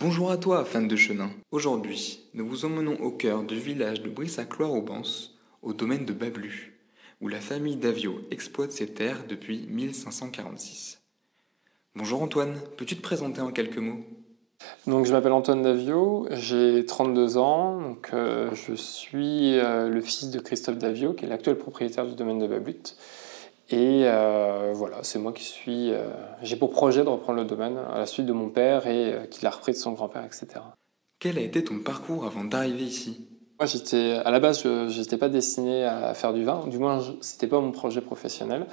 Bonjour à toi, fan de chenin. Aujourd'hui, nous vous emmenons au cœur du village de Brissac-Loire-Aubance, au domaine de Bablu, où la famille Davio exploite ses terres depuis 1546. Bonjour Antoine, peux-tu te présenter en quelques mots? Donc, je m'appelle Antoine Davio, j'ai 32 ans, je suis le fils de Christophe Davio, qui est l'actuel propriétaire du domaine de Bablut. Voilà, c'est moi qui suis. J'ai pour projet de reprendre le domaine à la suite de mon père et qui l'a repris de son grand-père, etc. Quel a été ton parcours avant d'arriver ici? Moi, à la base, je n'étais pas destiné à faire du vin, du moins, c'était pas mon projet professionnel.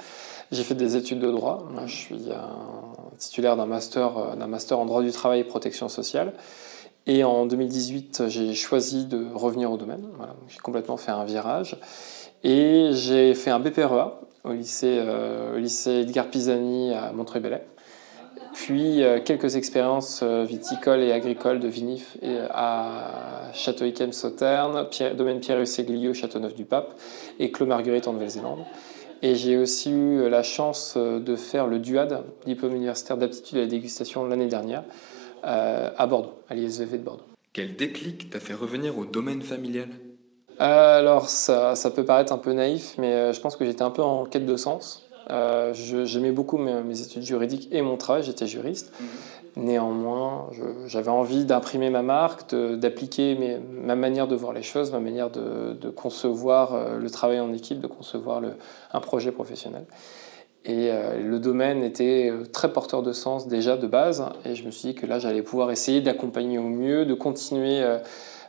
J'ai fait des études de droit. Moi, je suis titulaire d'un master en droit du travail et protection sociale. Et en 2018, j'ai choisi de revenir au domaine. Voilà, j'ai complètement fait un virage. Et j'ai fait un BPREA au lycée Edgar Pisani à Montreuil-Bellay. Puis quelques expériences viticoles et agricoles de vinif à Château-Yquem-Sauternes, domaine Pierre-Husseglio, Châteauneuf-du-Pape et Clos Marguerite en Nouvelle-Zélande. Et j'ai aussi eu la chance de faire le DUAD, diplôme universitaire d'aptitude à la dégustation, l'année dernière, à Bordeaux, à l'ISVV de Bordeaux. Quel déclic t'a fait revenir au domaine familial? Alors, ça peut paraître un peu naïf, mais je pense que j'étais un peu en quête de sens. J'aimais beaucoup mes études juridiques et mon travail, j'étais juriste. Néanmoins, j'avais envie d'imprimer ma marque, d'appliquer ma manière de voir les choses, ma manière de concevoir le travail en équipe, de concevoir un projet professionnel. Et le domaine était très porteur de sens déjà de base, et je me suis dit que là, j'allais pouvoir essayer d'accompagner au mieux, de continuer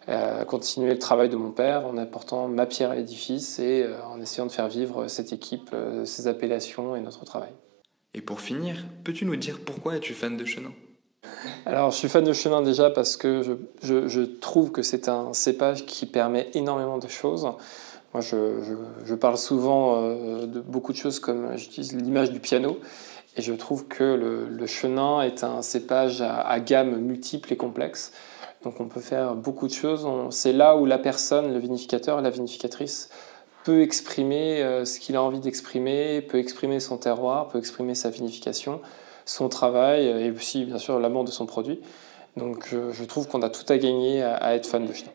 le travail de mon père en apportant ma pierre à l'édifice et en essayant de faire vivre cette équipe, ses appellations et notre travail. Et pour finir, peux-tu nous dire pourquoi es-tu fan de chenin? Alors, je suis fan de chenin déjà parce que je trouve que c'est un cépage qui permet énormément de choses. Moi, je parle souvent de beaucoup de choses comme j'utilise l'image du piano et je trouve que le chenin est un cépage à gamme multiple et complexe. Donc, on peut faire beaucoup de choses. C'est là où la personne, le vinificateur, la vinificatrice, peut exprimer ce qu'il a envie d'exprimer, peut exprimer son terroir, peut exprimer sa vinification, son travail et aussi bien sûr l'amour de son produit. Donc je trouve qu'on a tout à gagner à être fan de chenin.